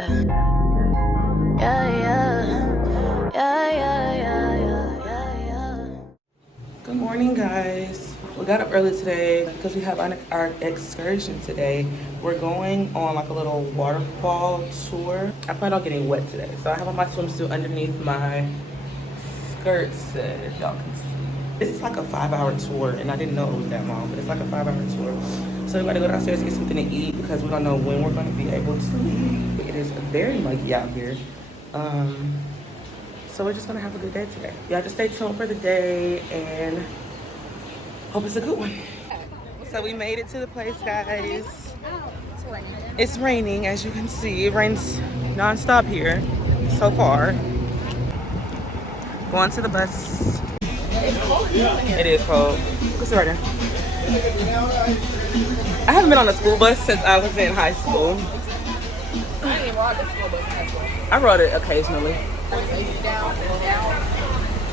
Yeah. Yeah, yeah. Yeah, yeah, yeah, yeah, yeah, yeah. Good morning, guys. We got up early today because we have our excursion today. We're going on like a little waterfall tour. I plan on getting wet today, so I have on my swimsuit underneath my skirts, if y'all can see. This is like a 5-hour tour, and I didn't know it was that long, but it's like a 5-hour tour. So we gotta go downstairs and get something to eat because we don't know when we're gonna be able to leave. It is very muggy out here. So we're just gonna have a good day today. Y'all just stay tuned for the day and hope it's a good one. So we made it to the place, guys. It's raining, as you can see. It rains nonstop here so far. Going to the bus. It is cold. What's right there? I haven't been on a school bus since I was in high school. I didn't ride the school bus in high school. I rode it occasionally.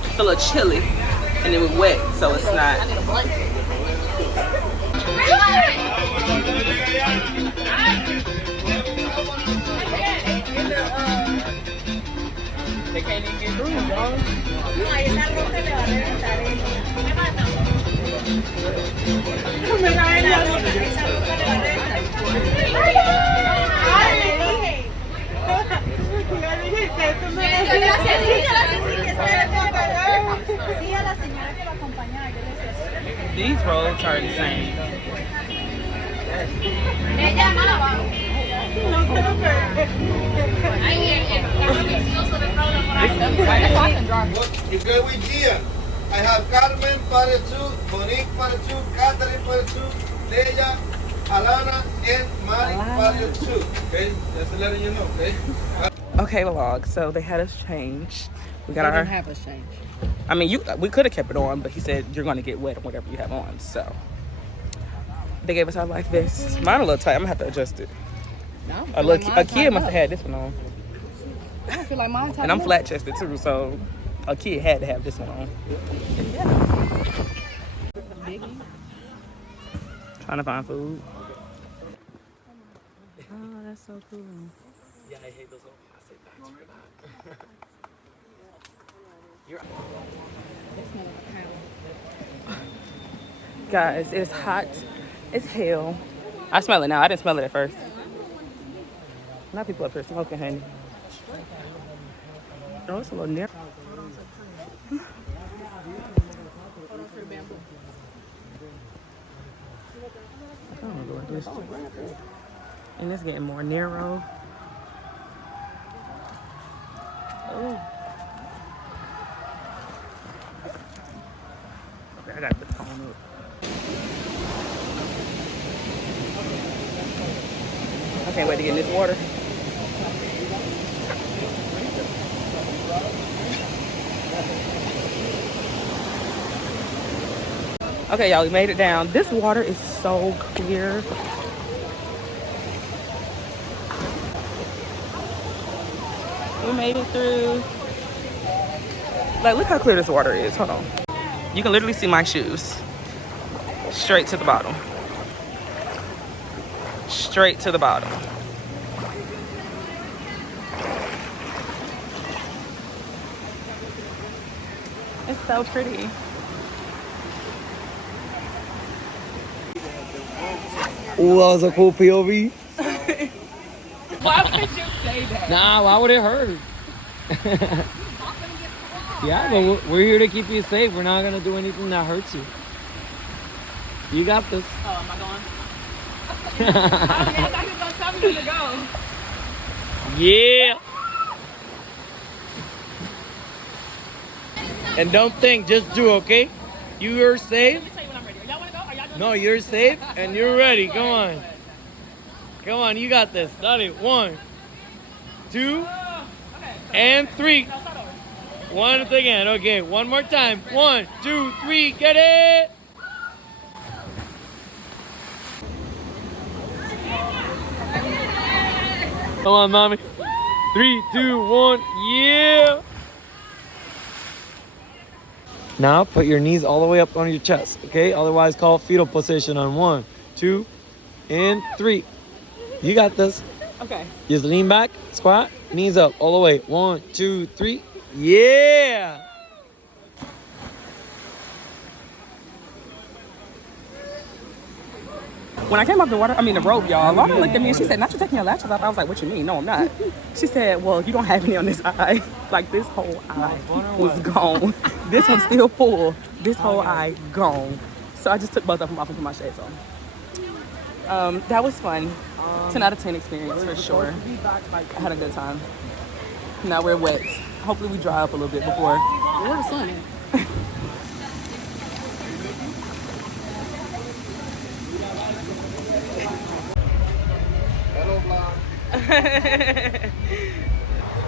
It's a little chilly and it was wet, so it's not. I need a blanket. They can't even get through, dog. These roads are insane. You go with Gia. I have Carmen para two, Monique para two, Catherine para two, Leia, Alana, and Mari para two. Okay, just letting you know. Okay. Okay, vlog. So they had us change. We got They our. didn't have us change. I mean, we could have kept it on, but he said you're gonna get wet on whatever you have on. So they gave us our life vests. Mine a little tight. I'm gonna have to adjust it. No, A kid must have had this one on, I don't feel like mine. and I'm flat chested too, so a kid had to have this one on. Trying to find food. Oh, that's so cool. Yeah, I hate those. I say bags for that. Guys, it's hot as hell. I smell it now. I didn't smell it at first. Not people up here smoking, honey. Oh, it's a little near. Oh, Lord, this. And it's getting more narrow. Oh. Okay, I got the phone up. I can't wait to get in this water. Okay, y'all, we made it down. This water is so clear. We made it through. Like, look how clear this water is. Hold on. You can literally see my shoes. Straight to the bottom. Straight to the bottom. It's so pretty. Ooh, that was a cool POV. Why would you say that? Nah, why would it hurt? Yeah, but we're here to keep you safe. We're not gonna do anything that hurts you. You got this. Oh, am I going? I thought you were going to tell me to go. Yeah. And don't think, just do, okay? You're safe. Let me tell you when I'm ready. Y'all want to go? Are y'all doing No, you're safe and you're ready. Come on. Come on, you got this. Got it. 1, 2, and 3. No, start over. One again. Okay, one more time. 1, 2, 3, get it. Come on, mommy. 3, 2, 1, yeah. Now put your knees all the way up on your chest, okay? Otherwise call fetal position on 1, 2, and 3. You got this. Okay. Just lean back, squat, knees up, all the way. 1, 2, 3. Yeah. When I came off the water, the rope, y'all, Lana looked at me and she said, "Not you taking your lashes off." I was like, "What you mean? No, I'm not." She said, "Well, you don't have any on this eye." Like, this whole eye was gone. This one's still full. This whole eye gone. So I just took both of them off and put my shades on. That was fun. 10 out of 10 experience for sure. I had a good time. Now we're wet. Hopefully we dry up a little bit before. Where the sun at?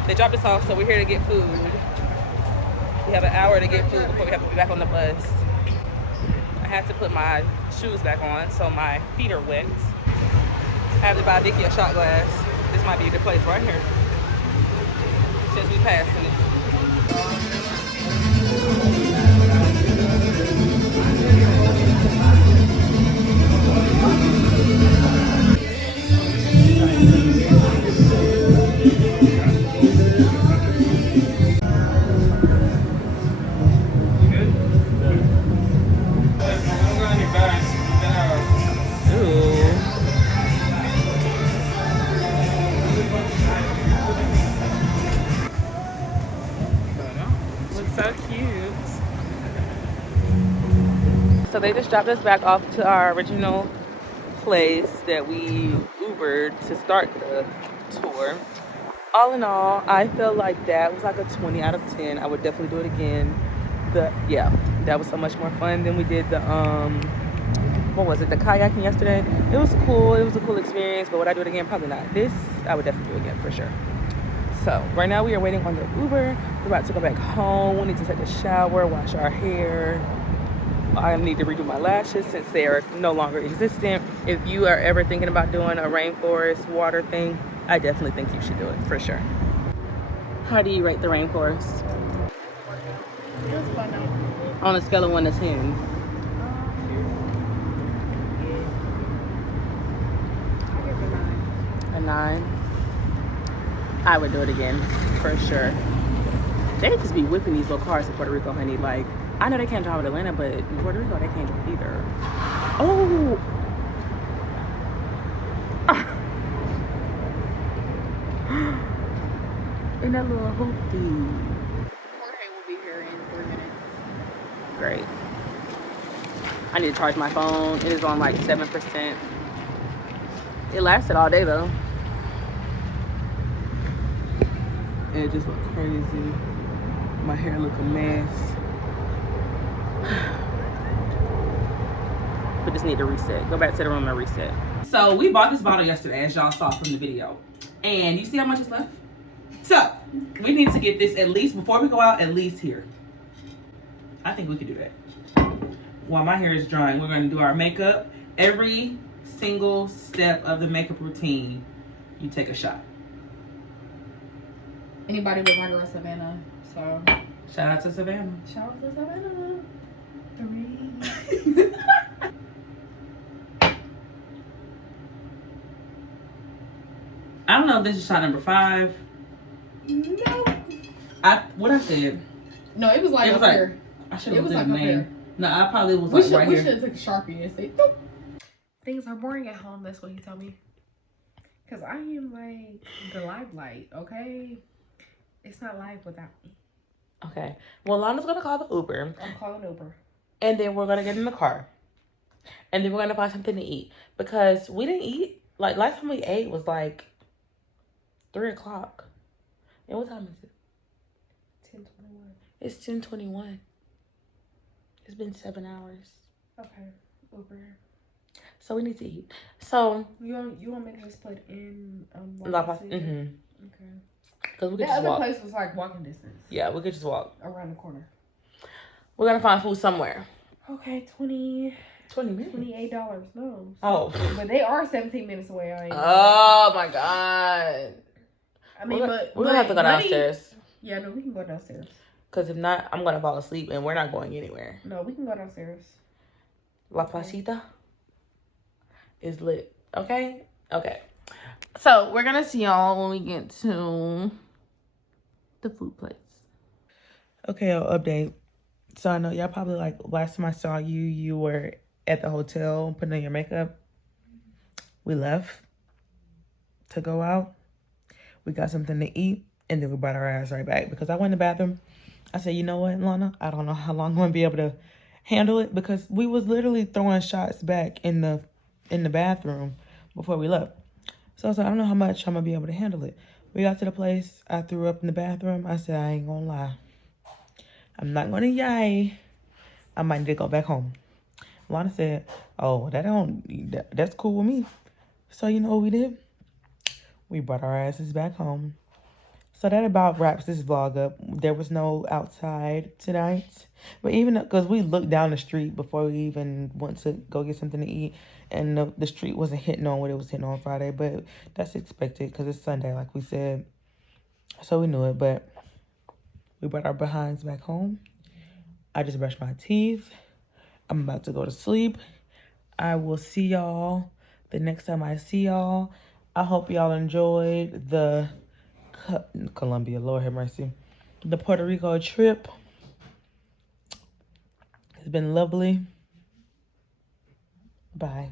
They dropped us off, so we're here to get food. We have an hour to get food before we have to be back on the bus. I have to put my shoes back on, so my feet are wet. I have to buy Vicky a shot glass. This might be the place right here. Since we passed it. So cute. So they just dropped us back off to our original place that we Ubered to start the tour. All in all, I felt like that was like a 20 out of 10. I would definitely do it again. That was so much more fun than we did the what was it, the kayaking yesterday. It was cool. It was a cool experience, but would I do it again? Probably not. This I would definitely do again for sure. So right now we are waiting on the Uber. We're about to go back home. We need to take a shower, wash our hair. I need to redo my lashes since they are no longer existent. If you are ever thinking about doing a rainforest water thing, I definitely think you should do it for sure. How do you rate the rainforest? It was fun though. On a scale of 1 to 10. I give it a 9. A 9. I would do it again for sure. They just be whipping these little cars in Puerto Rico, honey. Like, I know they can't drive in Atlanta, but in Puerto Rico they can't drive either. Oh. In that little hoopty. Jorge will be here in 4 minutes. Great. I need to charge my phone. It is on like 7%. It lasted all day though. It just looked crazy. My hair looked a mess. We just need to reset. Go back to the room and reset. So we bought this bottle yesterday, as y'all saw from the video. And you see how much is left? So we need to get this at least, before we go out, at least here. I think we could do that. While my hair is drying, we're going to do our makeup. Every single step of the makeup routine, you take a shot. Anybody but my girl Savannah. So Shout out to Savannah. shout out to Savannah. 3. I don't know if this is shot number 5. No. What I said? No, it was like It was up like- here. I should It have was done like the up name. here. No, I probably was We like right should here. have took a Sharpie and say, doop. Things are boring at home. That's what he told me. Because I am like the limelight, okay? It's not live without me. Okay. Well, Lana's gonna call the Uber, I'm calling Uber. and then we're gonna get in the car, and then we're gonna find something to eat because we didn't eat. Like last time we ate was like 3 o'clock. And what time is it? 10:21. It's 10:21. It's been 7 hours, Okay, Uber. so we need to eat. So You want me to just put in La Paz. Okay. Because we could The just other walk. place was like walking distance. Yeah, we could just walk. Around the corner. We're gonna find food somewhere. Okay, 20 minutes. $28. No. Oh. But they are 17 minutes away. Oh my God. I mean, we're gonna have to go downstairs. Yeah, no, we can go downstairs. Because if not, I'm gonna fall asleep and we're not going anywhere. No, we can go downstairs. La Placita is lit. Okay? Okay. So we're gonna see y'all when we get to the food place. Okay, update. So I know y'all probably like last time I saw you, you were at the hotel putting on your makeup. We left to go out. We got something to eat, and then we brought our ass right back because I went in the bathroom. I said, you know what, Lana? I don't know how long I'm gonna be able to handle it because we was literally throwing shots back in the bathroom before we left. So I was like, I don't know how much I'm gonna be able to handle it. We got to the place. I threw up in the bathroom. I said, I ain't gonna lie. I'm not gonna yay. I might need to go back home. Lana said, oh, that's cool with me. So you know what we did? We brought our asses back home. So that about wraps this vlog up. There was no outside tonight. But even because we looked down the street before we even went to go get something to eat. And the street wasn't hitting on what it was hitting on Friday. But that's expected because it's Sunday, like we said. So we knew it. But we brought our behinds back home. I just brushed my teeth. I'm about to go to sleep. I will see y'all the next time I see y'all. I hope y'all enjoyed the Colombia, Lord have mercy. The Puerto Rico trip. It's been lovely. Bye.